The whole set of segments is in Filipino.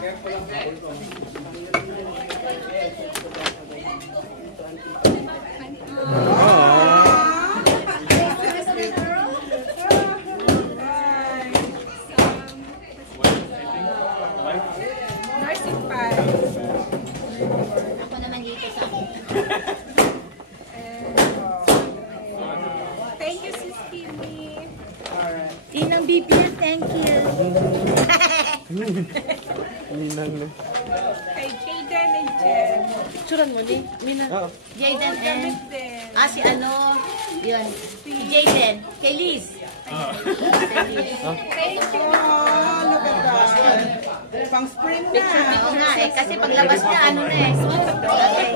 Ako naman dito sa Thank you, Sis Kimi. Tinang BPS, thank you. Kay Jaden and Jen. Picturean mo ni Mina. Jaden and Damit din. si ano, yun. Si Jaden. Kay Liz. Thank you. Look at that. Pang spring na. Oo nga eh, kasi paglabas niya, ano na eh. Okay.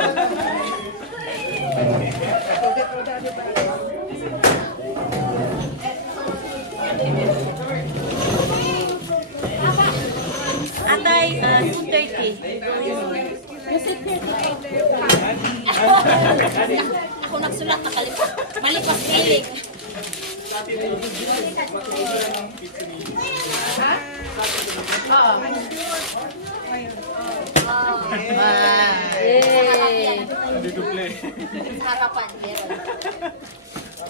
Atay, 2:30. Kasi 30. Ako nagsulat na kalipas. Malipas feeling.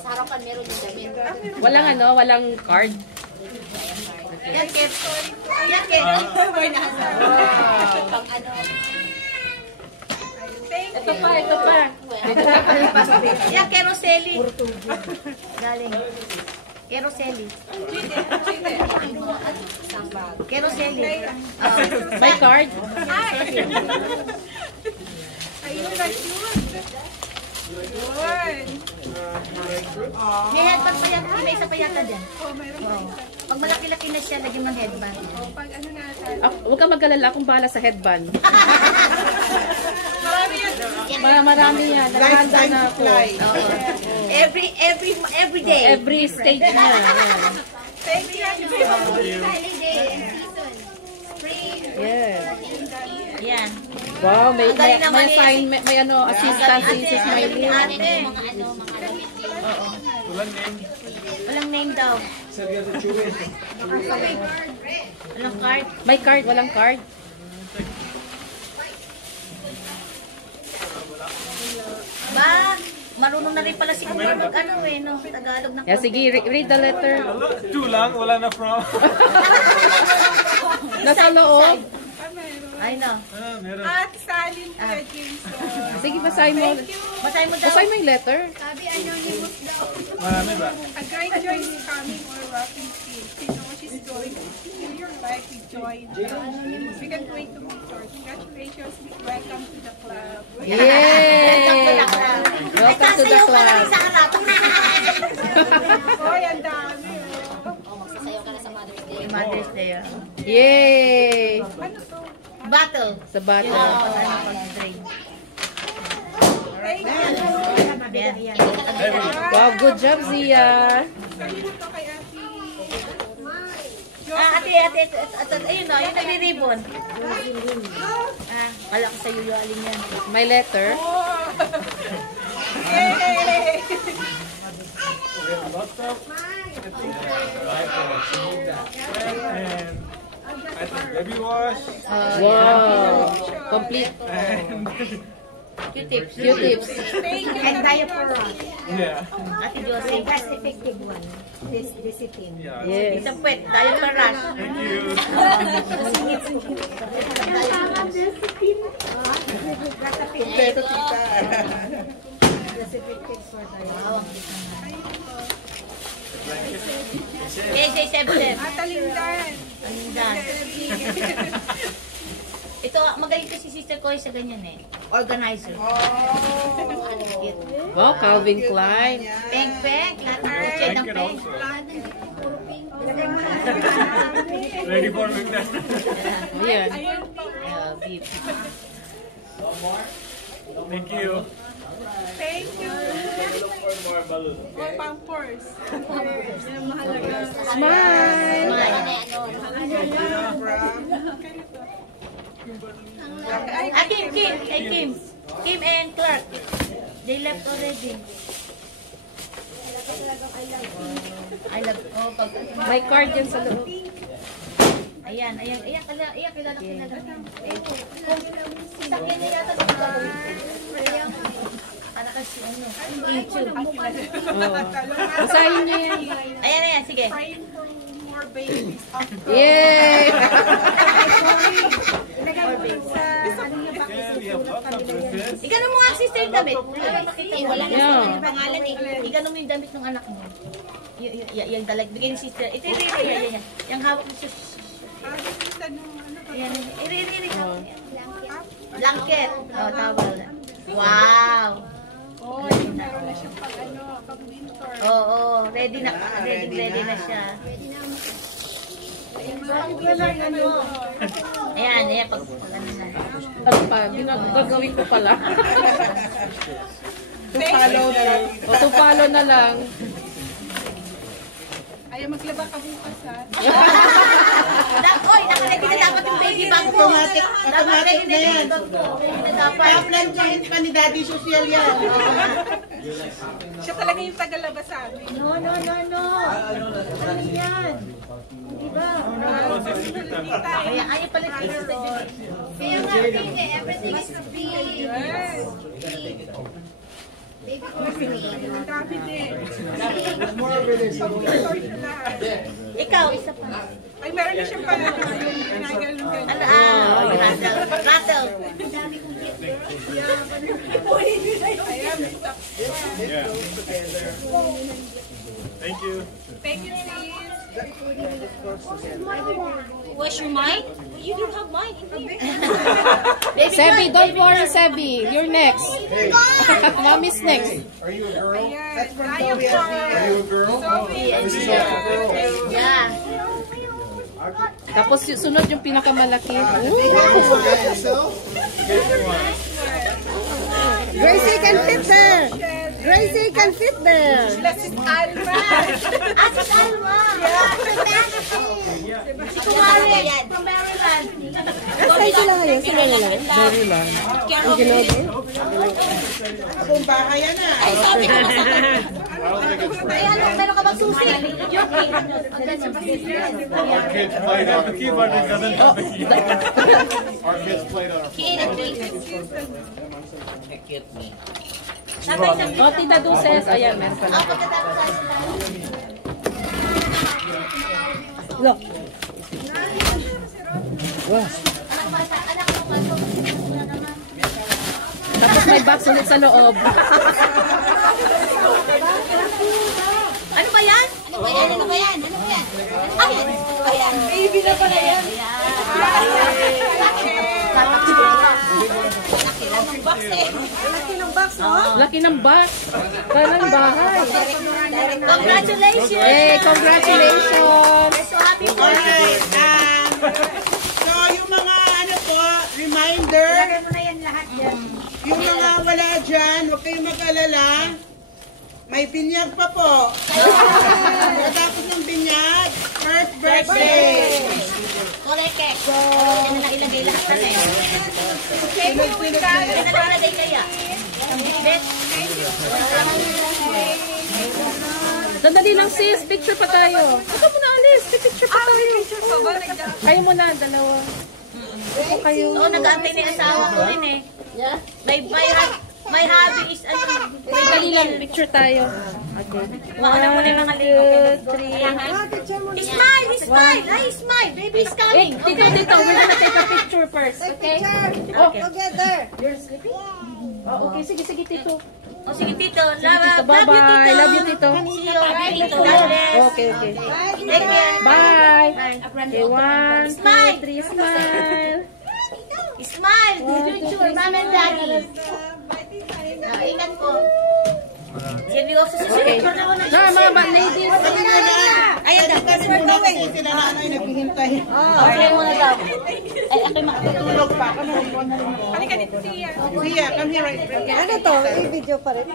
Sa harapan meron yung damit. Walang ano, walang card. Yan, Kev. Yan, Kev. Pang ano. Ito pa, ito pa. Yan, Keroseli. Galing. Keroseli. Keroseli. May card? Ayun na cute. Yun. May headband pa yan. May isa pa yata dyan. Oh, mayroon pa isa. Pag malaki-laki na siya, lagyan ng headband. Oh, pag ano natin. Huwag ka mag-alala kung bahala sa headband. Marami yan. Marami yan. Nakahanda na ako. Every day. Every stage na. Thank you. Holiday and season. Spring. Yes. Yan. Wow, may Ang galing naman sign, may ano, assistant si Smiley. Ate. Oo. Walang name daw. Walang card. May card, walang card. Ba, marunong na rin pala si Kumar mag ano eh, no? Tagalog ng Yeah, sige, read the letter. Two lang, wala na from. Nasa loob. Ay, no. Meron. At Salin Kuya Jameson. Sige, basahin mo. Basahin mo daw. Basahin mo yung letter. Sabi, anonymous daw. Marami ba? A great joy is coming or rocking feet. You know she's going to fill your life with joy and anonymous. We can't wait to meet her. Congratulations. Welcome to the club. Yay! Welcome to the club. Welcome to the Nagsasayaw ka na rin club. sa harap. Hoy, ang dami. Oh, magsasayaw ka na sa Mother's Day. Mother's Day, ah. Yay! Ano to? Battle. Sa bata. Thank you. Yan. Wow, good job, Zia. Kanino to kay Ate? Ate, ayun o, yung nagre-ribbon. Kala ko sa'yo yung alin yan. My letter. Oh! Yay! And I think baby wash. Wow. Complete. And Q-tips. Q-tips. Thank you. And diaper. yeah. Ate Josie. That's effective one. This itin. Yeah. Yes. Isang puwet, diaper rush. Thank you. Kompleto, tita. That's effective for diet. KJ77. Atalindan. Alindan. Ito, magaling to si Sister Koy sa ganyan eh. Organizer. Wow, Calvin Klein. Peng, peng. Lahat ng Like it peng. also. Ready for winter. Ayan. Beef. Thank you. Thank you. Or pampers. Smile. Kim. Hey, Kim. Kim and Clark. They left already. I love. Oh, pag. May card yan sa loob. Ayan, kilala niya. Sakyan niya yata sa mga. Anak kasi ano, YouTube. Basahin niyo yan. Ayan, sige. Praying for more babies. Yay! Igano mo nga sister yung damit. Wala na Yeah. sa pangalan eh. Igano mo yung damit ng anak mo. Yung dalag. Bigay ni sister. Ito yan. Yung hawak mo siya. Yan. Iri. Blanket. Oh, towel. Wow. Oh, meron na siyang pag winter. Oo, ready na siya. Ayan, pag ano na. Ano pa? Gagawin ko pala. Follow na lang. O, to follow na lang. Ayaw maglaba ka bukas, ha? Oy, naka-ready na dapat yung baby bag ko. Dapat ready na yung baby bag ko. Paplansyahin pa ni Daddy Social yan. Siya talaga yung tagalaba sa amin. No. Ano yan? Diba? Kaya ayaw pala yung sister din. Kaya nga, everything is free. Yes. Baby grocery. Dami din. Ikaw, isa pa. Ay, meron na siyang pala. Ginagano ganun. Rattle. Ayan, may stock. Thank you. Thank you, sis. Where's your mic? You don't have mine. Sebi, don't worry, Sebi. You're next. Mommy's next. Ayan. That's from Ayaw Sophie. for Are you a girl? Yeah. Tapos sunod yung pinakamalaki. Gracie can fit there. Gracie can fit there. Sis Alma. Si Alma. Si Kumari. From Maryland. Saan sila ngayon? Sila nila? Kung bahay yan ah. Ay, ano, meron ka bang susi? Yuki. Our kids played on the keyboard and doesn't have the keyboard. Our kids played on our O, Tita Dulces. Ayan, meron pa. Look. Tapos may box ulit sa loob. Ano ba yan? Ay, baby na pala yan. Laki ng box. Parang bahay. Congratulations! Hey, congratulations! So happy for you. Alright. So yung mga ano po, reminder. Yung mga wala dyan, huwag kayong mag-alala. May binyag pa po. Matapos ng binyag, first birthday. Correct. Yan na ilagay lahat na eh. Yan na nalagay kaya. Ang bitbit. Sandali lang sis, picture pa tayo. Ito mo na alis, picture pa tayo. Kayo muna, dalawa. Ito kayo. Oo, nag-aantay na yung asawa ko rin eh. My hobby is ano. Dali lang, picture tayo. Okay. Mauna mo na yung mga ligo. 2, 3. Smile! Ay, smile! Baby is coming. Dito. We're gonna take a picture first. Okay? Okay. Together. You're sleeping? Oh, okay. Sige, Tito. O sige, Tito. Tito, bye-bye. Love you, Tito. See you. Bye, Tito. God bless. Okay. Take care. Bye. Bye. Okay, 1, 2, 3, smile. Smile! Future, mama and daddy. Ingat po. Seryoso sa Okay. Mama, ladies. Ayan, kasi muna kasi sila nanay naghihintay. Okay muna daw. Ay, ako'y Tulog pa. Halika dito, Tia. Sia, come here right. Ano to? I-video pa rin.